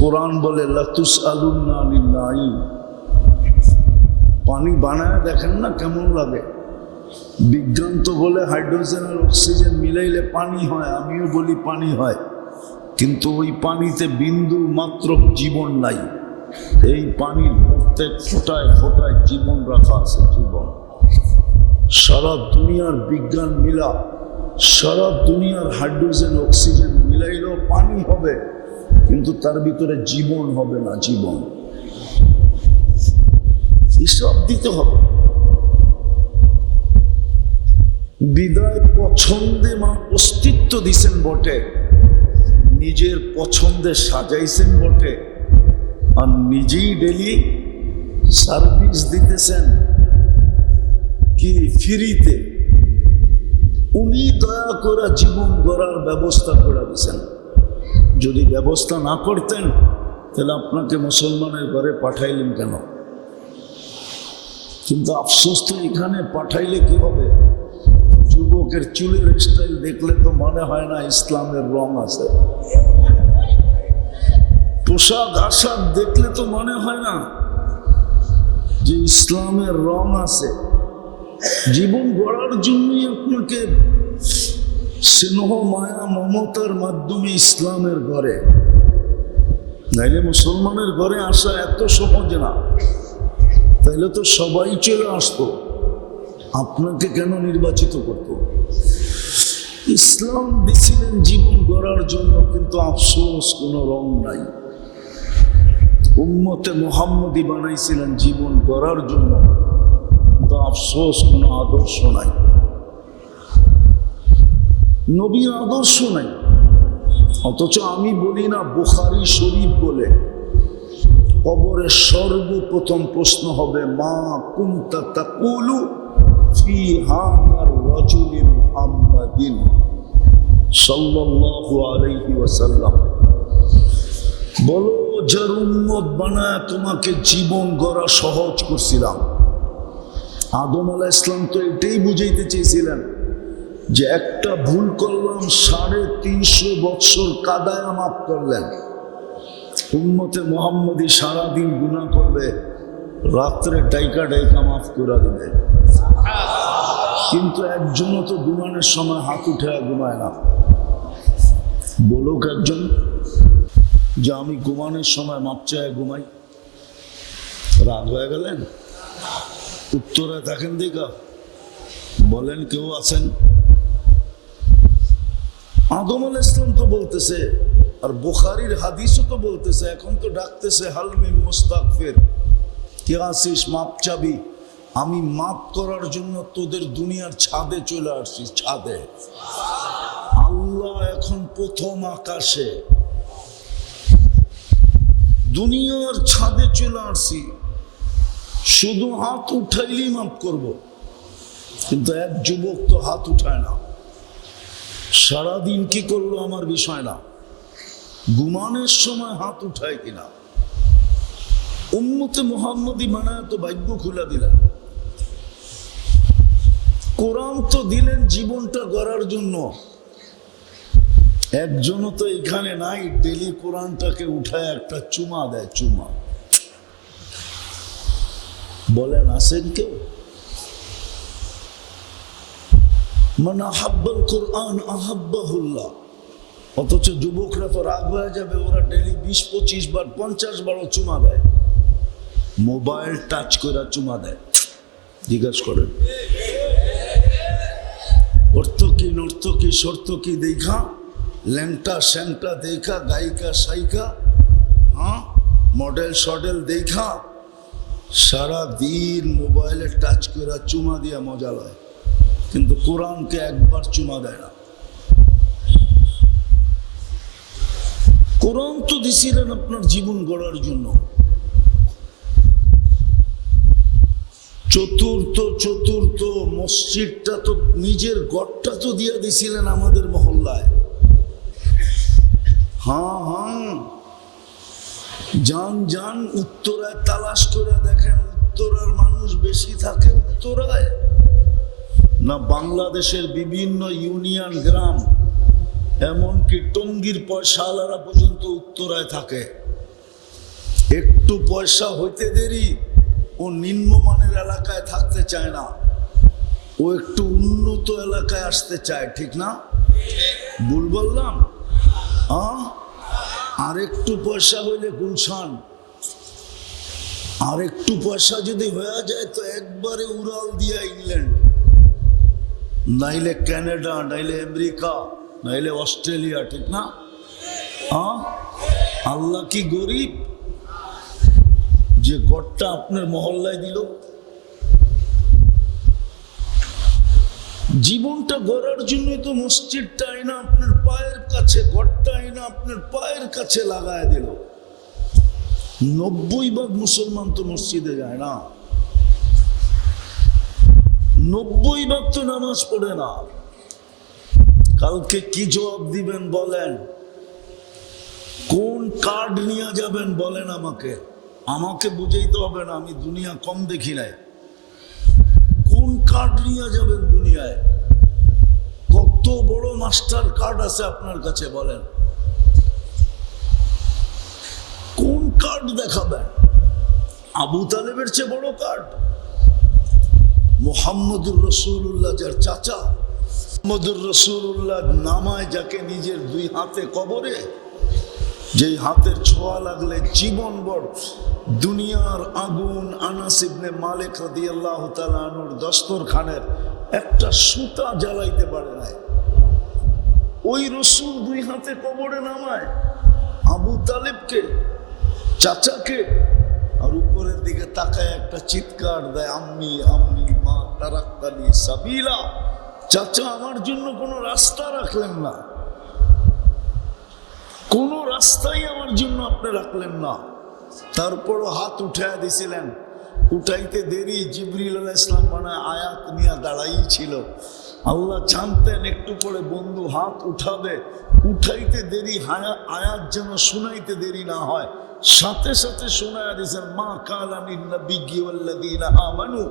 কোরআন বলে লাতুসআলুন্না আনিন নাঈম। পানি বানায় দেখেন না কেমন লাগে। বিজ্ঞান তো বলে হাইড্রোজেন আর অক্সিজেন মিলাইলে পানি হয়, আমিও বলি পানি হয়, কিন্তু ওই পানিতে বিন্দু মাত্র জীবন নাই। এই পানির প্রত্যেক ফোঁটায় ফোঁটায় জীবন রাখা আছে, জীবন। সারা দুনিয়ার বিজ্ঞান মিলা, সারা দুনিয়ার হাইড্রোজেন অক্সিজেন মিলাইলেও পানি হবে, কিন্তু তার ভিতরে জীবন হবে না, জীবন। হিসাব দিতে হবে। বিদায় পছন্দে মা অস্তিত্ব দিছেন বটে, নিজের পছন্দে সাজাইছেন বটে, আর নিজেই ডেলি সার্ভিস দিতেছেন কি ফ্রিতে। উনি দয়া করে জীবন গড়ার ব্যবস্থা করে দিয়েছেন। যদি ব্যবস্থা না করতেন তাহলে আপনাকে মুসলমানের ঘরে পাঠাইলেন কেন? কিন্তু আফসোস তো এখানে পাঠাইলে কি হবে? যুবকের চুলের স্টাইল দেখলে তো মনে হয় না ইসলামের রং আছে। পোশাক আশাক দেখলে তো মনে হয় না যে ইসলামের রং আছে। জীবন গড়ার জন্যই আপনাকে স্নেহ মায়া মমতার মাধ্যমে ইসলামের ঘরে, নাইলে মুসলমানের ঘরে আসা এত সহজ না। তাইলে তো সবাই চলে আসতো, আপনাকে কেন নির্বাচিত করত? ইসলাম দিছিলেন জীবন গড়ার জন্য, কিন্তু আফসোস কোনো রং নাই। উম্মতে মুহাম্মদী বানাইছিলেন জীবন গড়ার জন্য, কিন্তু আফসোস কোনো আদর্শ নাই, নবীর আদর্শ নাই। অথচ আমি বলি না বুখারী শরীফ বলে, কবরের সর্বপ্রথম প্রশ্ন হবে মা কুনতা তাকুলু ফি হাযার রাজুলি মুহাম্মাদিন সাল্লাল্লাহু আলাইহি ওয়াসাল্লাম। বলো, যার উম্মত বানায় তোমাকে জীবন গড়া সহজ করছিলাম। আদম আলাইহিস সালাম তো এটাই বুঝাইতে চেয়েছিলেন যে একটা ভুল করলাম, 350 বৎসর কাদায়া মাফ করলেন। উম্মতে মুহাম্মদী সারাদিন গুনাহ করবে, রাত্রে ডাইকা ডাইকা মাফ করে দিবে। কিন্তু একজনও তো ঘুমানোর সময় হাত উঠে ঘুমায় না। বলুক একজন যে আমি ঘুমানোর সময় মাপ চায় ঘুমাই। রাগ হয়ে গেলেন? উত্তরে থাকেন দেখা বলেন, কেউ আছেন? আদম আলাইহিস সালাম তো বলতেছে, আর বুখারীর হাদিসও তো বলতেছে, এখন তো ডাকতেছে হাল মিন মুস্তাগফির, কে আসিস মাপ চাবি? আমি মাপ করার জন্য তোদের দুনিয়ার ছাদে চলে আসছি, ছাদে। আল্লাহ এখন প্রথম আকাশে, দুনিয়ার ছাদে চলে আসছি, শুধু হাত উঠাইলেই মাপ করব। কিন্তু এক যুবক তো হাত উঠায় না। সারাদিন কি করলো আমার বিষয় না, ঘুমানোর সময় হাত উঠায় কিনা। উম্মতে মুহাম্মদী বানায় তো ভাগ্য খুলে দিলেন। কোরআন তো দিলেন জীবনটা গড়ার জন্য। একজনও তো এখানে নাই ডেলি কোরআনটাকে উঠায় একটা চুমা দেয়, চুমা। বলেন আছেন কেউ? মান আহাব্বাল কোরআন আহাব্বাহুল্লাহ। অথচ যুবকরা তো রাগ হয়ে যাবে, ওরা ডেলি 20-25 বার 50 বারও চুমা দেয়। মোবাইল টাচ করে চুমা দেয়। জিজ্ঞাসা করেন অর্থ কি নর্থ কি শর্ত কি দেখা, ল্যাংটা স্যাংটা দেখা, গায়িকা সাইকা, হ্যাঁ মডেল সডেল দেখা সারা দিন মোবাইলে টাচ করে চুমা দিয়া মজা লয়, কিন্তু কোরআনকে একবার চুমা দেয় না। কোরআন তো দিছিলেন আপনার জীবন গড়ার জন্য। চতুর্থ মসজিদটা তো নিজের গড়টা তো দিয়ে দিছিলেন আমাদের মহল্লায়। হ্যাঁ, যান উত্তরায় তালাশ করে দেখেন, উত্তরার মানুষ বেশি থাকে উত্তরায় না বাংলাদেশের বিভিন্ন ইউনিয়ন গ্রাম, এমনকি টঙ্গীর পয়সাওয়ালারা পর্যন্ত উত্তরায় থাকে। একটু পয়সা হইতে দেরি ও নিম্নমানের এলাকায় থাকতে চায় না, ও একটু উন্নত এলাকায় আসতে চায়, ঠিক না? ভুল বললাম? আর একটু পয়সা হইলে গুলশান, আর একটু পয়সা যদি হয়ে যায় তো একবারে উড়াল দিয়া ইংল্যান্ড, নাইলে কানাডা, নাইলে আমেরিকা, নাইলে অস্ট্রেলিয়া, ঠিক না? আল্লাহ কি গরিব যে ঘরটা আপনার মহল্লায় দিল? জীবনটা গড়ার জন্য তো মসজিদটা আইনা আপনার পায়ের কাছে, ঘরটা আইনা আপনার পায়ের কাছে লাগায় দিল। 90% মুসলমান তো মসজিদে যায় না, 90% তো নামাজ পড়ে না। কালকে কি জবাব দিবেন বলেন? কোন কার্ড নিয়ে যাবেন বলেন? আমাকে বুঝাইতে হবে না, আমি দুনিয়া কম দেখি নাই। কোন কার্ড নিয়ে যাবেন দুনিয়ায়? কত বড় মাস্টার কার্ড আছে আপনার কাছে বলেন? কোন কার্ড দেখাবেন? আবু তালেবের চেয়ে বড় কার্ড? মুহাম্মদুর রাসূলুল্লাহ যার চাচা, মুহাম্মদুর রাসূলুল্লাহ নামায় যাকে নিজের 2 হাতে কবরে, যে হাতের ছোঁয়া লাগলে জীবনভর দুনিয়ার আগুন আনাস ইবনে মালিক রাদিয়াল্লাহু তাআলা আনহুর দস্তরখানের একটা সুতা জ্বালাইতে পারে নাই। ওই রাসূল 2 হাতে কবরে নামায় আবু তালেবকে, চাচাকে, আর উপরের দিকে তাকায় একটা চিৎকার দেয়, আম্মি আম্মি মা তারাক্তানি সাবিলা। চাচা আমার জন্য কোনো রাস্তা রাখলেন না, কোন রাস্তাই আমার জন্য আপনি রাখলেন না। তারপরও হাত উঠায় দিছিলেন, উঠাইতে দেরি জিবরিল আলাইহিস সালাম বানায় আয়াত নিয়ে দাঁড়াই ছিল। আল্লাহ জানতেন একটু পরে বন্ধু হাত উঠাবে, উঠাইতে দেরি, আয়াত যেন শুনাইতে দেরি না হয়, সাথে সাথে শোনায়া দিয়েছেন, মা কানা লিন নাবিয়্যি ওয়াল্লাযীনা আমানু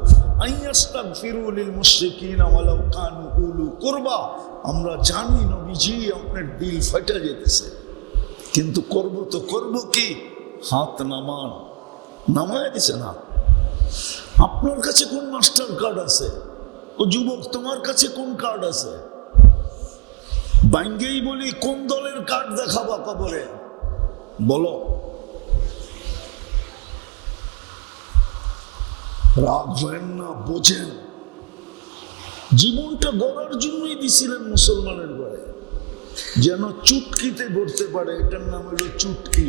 আইয়াস্তাগফিরু লিল মুশরিকিনা ওয়ালাউ কানু উলু কুরবা। আমরা জানি নবীজি আপনার দিল ফাটা যেতেছে, কিন্তু করব তো করব কি? হাত নামান, নামায় দিছে না। আপনার কাছে কোন মাস্টার কার্ড আছে? ও যুবক, তোমার কাছে কোন কার্ড আছে? বাইঙ্গেই বলি, কোন দলের কার্ড দেখাবা কবরে? বলো। রাগ হয় না, বোঝেন। জীবনটা গড়ার জন্যই দিছিলেন মুসলমানের ঘরে, যেন চুটকিতে গড়তে পারে। এটার নাম হলো চুটকি।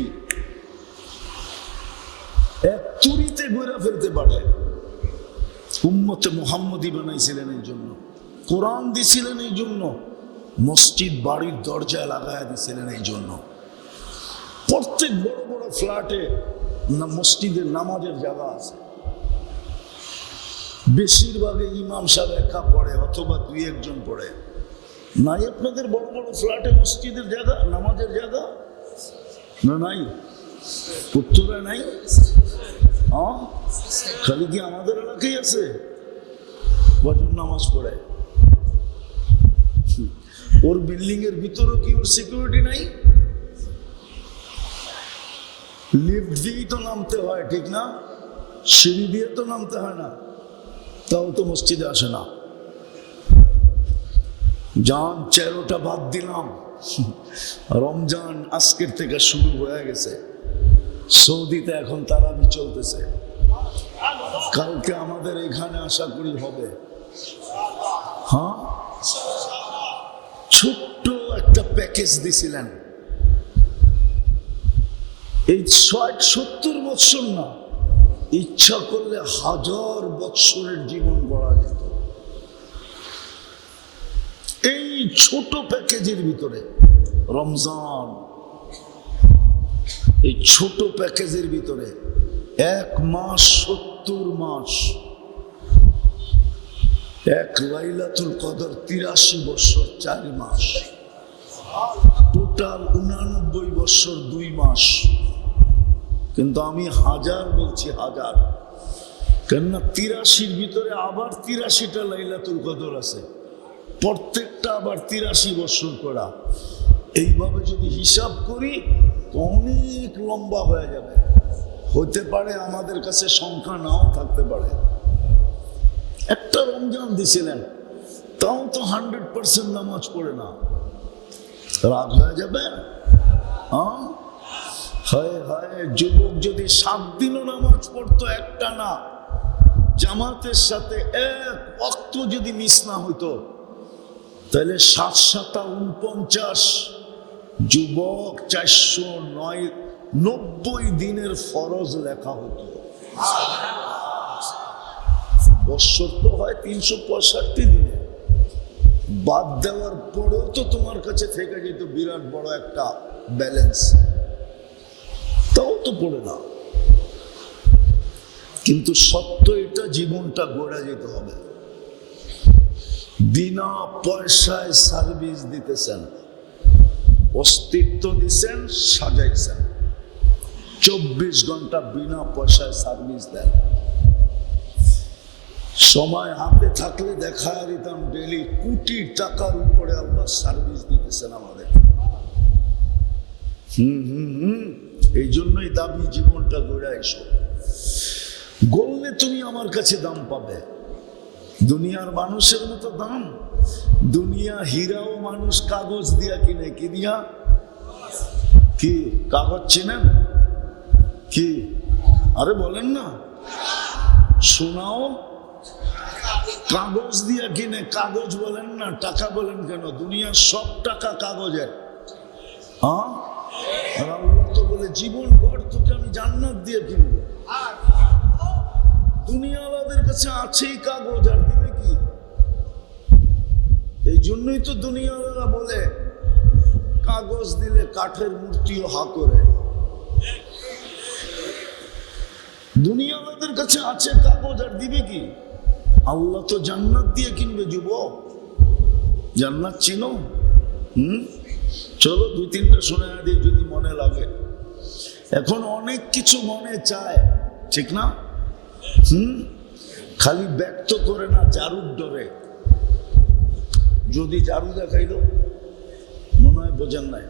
এক তুরিতে গড়া ফেলতে পারে। উম্মতে মুহাম্মদী বানাইছিলেন এই জন্য, কোরআন দিছিলেন এই জন্য, মসজিদ বাড়ির দরজায় লাগায় দিছিলেন এই জন্য। প্রত্যেক বড় বড় ফ্ল্যাটে মসজিদের নামাজের জায়গা আছে। বেশিরভাগে ইমাম সাহেব একা পড়ে অথবা 2-1 জন পড়ে। নাই আপনাদের বড় বড় ফ্ল্যাটে মসজিদের জায়গা, নামাজের জায়গা? না, নাই। উত্তরে নাই? খালি কি আমাদের এলাকায় আছে? কজন নামাজ পড়ে? ওর বিল্ডিং এর ভিতরেও কি ওর সিকিউরিটি নাই? লিফট দিয়েই তো নামতে হয়, ঠিক না? সিঁড়ি দিয়ে তো নামতে হয় না, তাও তো মসজিদে আসে না। জান 13টা বাদ দিলাম, রমজান আজকের থেকে শুরু হয়ে গেছে। সৌদিতে এখন তারাবি চলতেছে, কালকে আমাদের এখানে আশা করি হবে। হ্যাঁ, ছোট্ট একটা প্যাকেজ দিছিলেন। এই 60-70 বৎসর না, ইচ্ছা করলে 1000 বৎসরের জীবন গড়া যেত এই ছোট প্যাকেজের ভিতরে। রমজান এই ছোট প্যাকেজের ভিতরে 1 মাস 70 মাস, 1 লাইলাতুল কদর 83 বছর 4 মাস, টোটাল 89 বছর 2 মাস। কিন্তু আমি 1000 বলছি, 1000, কেননা 83-র ভিতরে আবার 83টা লাইলাতুল কদর আছে, প্রত্যেকটা আবার 83 বছর করা। এইভাবে যদি হিসাব করি তো অনেক লম্বা হয়ে যাবে। হতে পারে আমাদের কাছে সংখ্যা নাও থাকতে পারে। একটা রমজান দিছিলেন, তাও তো 100% নামাজ পড়ে না, রাগ হয়ে যাবে? হ্যাঁ, হায় হায়, যুবক যদি 7 দিনও নামাজ পড়তো একটা না, জামাতের সাথে এক ওয়াক্ত যদি মিস না হইতো, তাহলে 7 7 49 যুবক 490 দিনের ফরজ লেখা হতো। বৎসর তো হয় 365 দিনে, বাদ দেওয়ার পরেও তো তোমার কাছে থেকে যেত বিরাট বড় একটা ব্যালেন্স, তাও তো পড়ে না। কিন্তু সত্য এটা, জীবনটা গড়ে যেতে হবে। বিনা পয়সায় সার্ভিস দিতেছেন, অস্তিত্ব দিচ্ছেন, সাজাইছেন, 24 ঘন্টা বিনা পয়সায় সার্ভিস দেন। সময় হাতে থাকলে দেখা দিতাম ডেলি কোটি টাকার উপরে আল্লাহ সার্ভিস দিতেছেন আমাদের। এই জন্যই দাবি জীবনটা গড়ে এসো। গড়লে তুমি আমার কাছে দাম পাবে, দুনিয়ার মানুষের মতো দাম। দুনিয়া হীরাও মানুষ কাগজ দিয়া কিনে, কি দিয়া? কি কাগজ চিনেন? কি আরে বলেন না, শোনাও কাগজ দিয়া কিনে। কাগজ বলেন না, টাকা বলেন কেন? দুনিয়ার সব টাকা কাগজের। হ্যাঁ, আর আল্লাহ তো বলে জীবন গড় তোকে আমি জান্নাত দিয়ে কিনবো। দুনিয়াওয়ালাদের কাছে আছেই কাগজ, আর দিবে কি? এই জন্যই তো দুনিয়াওয়ালা বলে কাগজ দিলে কাঠের মূর্তিও হা করে। দুনিয়াওয়ালাদের কাছে আছে কাগজ, আর দিবে কি? আল্লাহ তো জান্নাত দিয়ে কিনবে। যুবক, জান্নাত চিনো? চলো 2-3টা শোনা দিই যদি মনে লাগে। এখন অনেক কিছু মনে চায়, ঠিক না? খালি ব্যক্ত করে না, জারুর ডরে। যদি জারু দেখাইল, মনে হয় বোঝেন নাই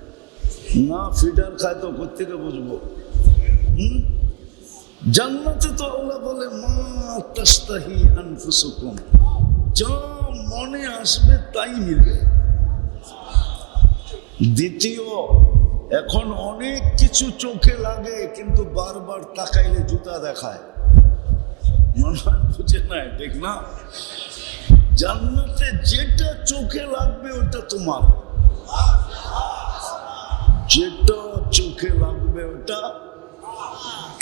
না, ফিডার খায় তো কোত্থেকে বুঝবো? জান্নাতে তো আল্লাহ বলে মা তাস্তাহি আনফুসুকুম, যা মনে আসবে তাই মিলবে। দ্বিতীয়, এখন অনেক কিছু চোখে লাগে, কিন্তু বারবার তাকাইলে জুতা দেখায়, মনে হয় বুঝে নাই, ঠিক না? জান্নাতে যেটা চোখে লাগবে ওটা তোমার, যেটা চোখে লাগবে ওটা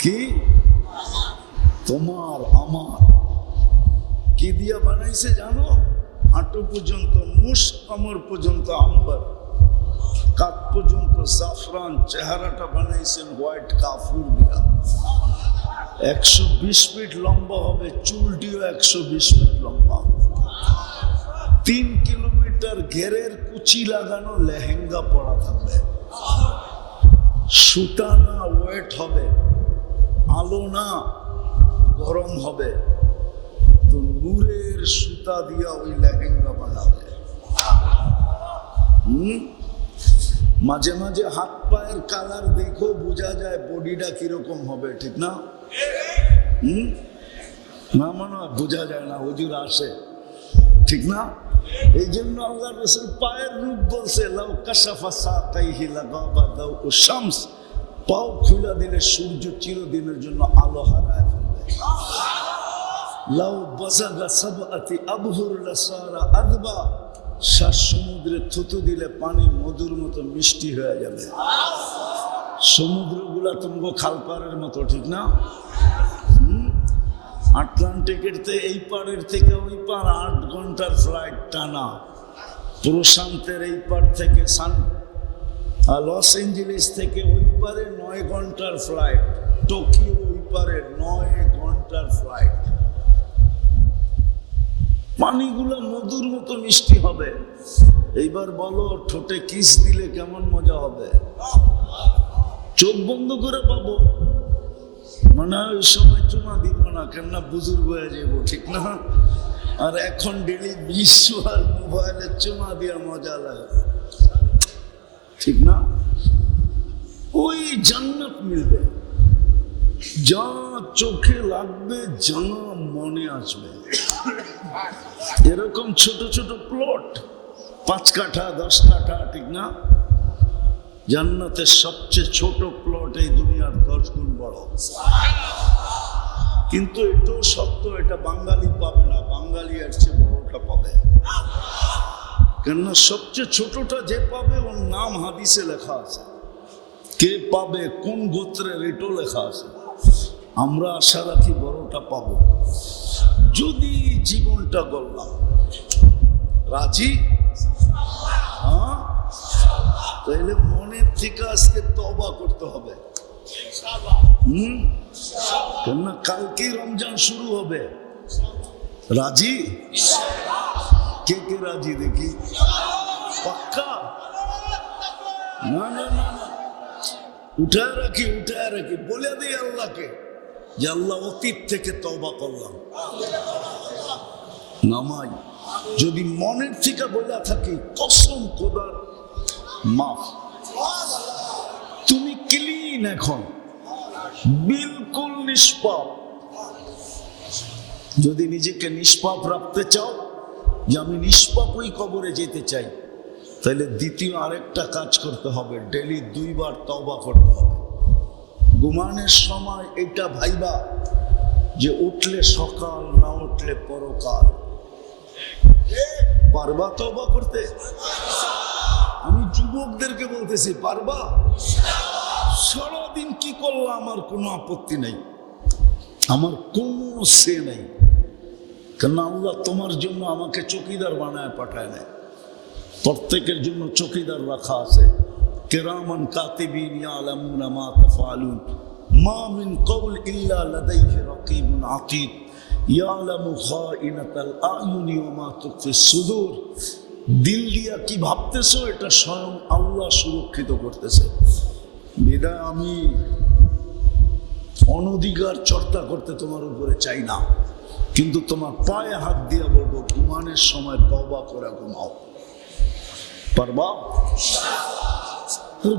কি? তোমার, আমার। কি দিয়া বানাইছে জানো? হাঁটু পর্যন্ত মুষ, কমর পর্যন্ত আম্বার, কাপ পর্যন্ত জাফরান, চেহারাটা বানাইছেন হোয়াইট কাফুর দিয়া। 120 ফিট লম্বা হবে, চুলটিও 120 ফিট লম্বা। 3 কিলোমিটার ঘেরের কুচি লাগানো লেহেঙ্গা পরা থাকবে। সুতা না ওয়েট হবে, আলো না গরম হবে, তো নূরের সুতা দিয়া ওই লেহেঙ্গা বানাবে। মাঝে মাঝে হাত পায়ের কালার দেখো বোঝা যায় বডিটা কিরকম হবে, ঠিক না? না মনে হয় বোঝা যায় না, হুজুর আসে, ঠিক না? এই জন্য আল্লাহ রাসূল পায়ের রূপ বলছে, লাউ কাশাফা সাকাইহি লাগাবা দাউ শামস, পাও খুলে দিলে সূর্য চিরদিনের জন্য আলো হারায় ফেলবে। লাউ বাসাগা সাবআতি আবহুর লাসারা আদবা, 7 সমুদ্রে থুতু দিলে পানি মধুর মতো মিষ্টি হয়ে যাবে। সমুদ্রগুলা তুমগো খালপাড়ের মতো, ঠিক না? আটলান্টিকের এই পাড়ের থেকে ওই পার 8 ঘন্টার ফ্লাইট টানা। প্রশান্তের এই পাড় থেকে লস এঞ্জেলিস থেকে ওই পারে 9 ঘন্টার ফ্লাইট। টোকিও ওই পারে 9 ঘন্টার ফ্লাইট। পানিগুলো মধুর মতো মিষ্টি হবে। এইবার বলো, ঠোঁটে কিস দিলে কেমন মজা হবে? চোখ বন্ধ করে পাবো, মানে ওই সময় চুমা দিব না, কেননা বুজুর্গ হয়ে যাবো, ঠিক না? আর এখন ডেলি বিশ্ব আর মোবাইলে চুমা দিয়া মজা লাগে, ঠিক না? ওই জান্নাত মিলবে। যা চোখে লাগবে, যা মনে আসবে, এরকম ছোট ছোট প্লট, 5 কাঠা 10 কাঠা, ঠিক না? জান্নাতের সবচেয়ে ছোট প্লট এই দুনিয়ার 10 গুণ বড়। কিন্তু এটাও সত্য, এটা বাঙালি পাবে না, বাঙালি এর চেয়ে বড়টা পাবে। কেননা সবচেয়ে ছোটটা যে পাবে ওর নাম হাদিসে লেখা আছে, কে পাবে, কোন গোত্রের, এটাও লেখা আছে। আমরা আশা রাখি বড়টা পাবো। যদি জীবনটা গড়লাম, রাজি? হ্যাঁ, তাহলে মনের থেকে আজকে তওবা করতে হবে। কেননা কালকেই রমজান শুরু হবে। রাজি? কে কে রাজি দেখি? পাক্কা? না না না না, উঠায় রাখি, উঠায় রাখি, বলে দিই আল্লাহকে যে আল্লাহ অতীত থেকে তওবা করলাম। নামাই যদি মনের থেকে বলে থাকি, কসম খোদার মাফ, তুমি ক্লিন, এখন বিলকুল নিষ্পাপ। যদি নিজেকে নিষ্পাপ রাখতে চাও, যে আমি নিষ্পাপই কবরে যেতে চাই, তাহলে দ্বিতীয় আরেকটা কাজ করতে হবে, ডেলি 2 বার তওবা করতে হবে। ঘুমানোর সময় এটা ভাইবা যে উঠলে সকাল, না উঠলে পরকাল। পারবা তওবা করতে? আমি যুবকদেরকে বলতেছি, পারবা? সারাদিন কি করলাম আমার কোনো আপত্তি নেই, আমার কোনো সে নেই, কেন আল্লাহ তোমার জন্য আমাকে চৌকিদার বানায় পাঠায় নাই। প্রত্যেকের জন্য চৌকিদার রাখা আছে, কিরামান কাতিবিন ইয়ালামুনা মা তাফআলুন, মা মিন কওল ইল্লা লাদাইহি রাকিবুন আতীদ, ইয়ালামু খাইনাতাল আয়ুনি ওয়া মা তুখফিস সুদূর। দিল দিয়া কি ভাবতেছো, এটা স্বয়ং আল্লাহ সুরক্ষিত করতেছে। বিদায় আমি অনধিকার চর্চা করতে তোমার উপরে চাই না, কিন্তু তোমার পায়ে হাত দিয়ে বলবো, ঘুমানোর সময় তওবা করে ঘুমাও। পারবা?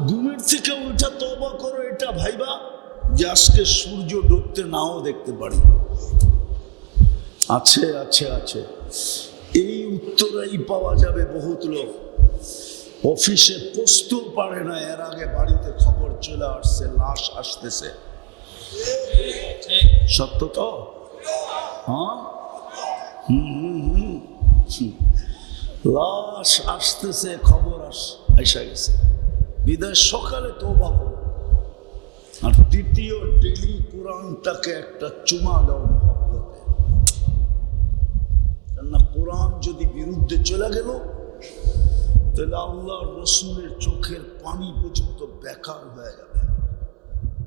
ঘুমের থেকে ওইটা তওবা করো, এটা ভাইবা যে আজকে সূর্য ডুবতে নাও দেখতে পারি। আছে আছে আছে, এই উত্তরাই পাওয়া যাবে। বহুত লোক অফিসে প্রস্তুত পারে না, এর আগে বাড়িতে খবর চলে আসছে লাশ আসতেছে। সত্য তো? হ্যাঁ, লাশ আসতেছে, খবর এসে গেছে। বিদায় সকালে তওবা করো। আর তৃতীয়, ডেলি কোরআনটাকে একটা চুমা দাও মহব্বতে। কেননা কোরআন যদি বিরুদ্ধে চলে গেল, তাহলে আল্লাহ রসুলের চোখের পানি পর্যন্ত বেকার হয়ে যাবে।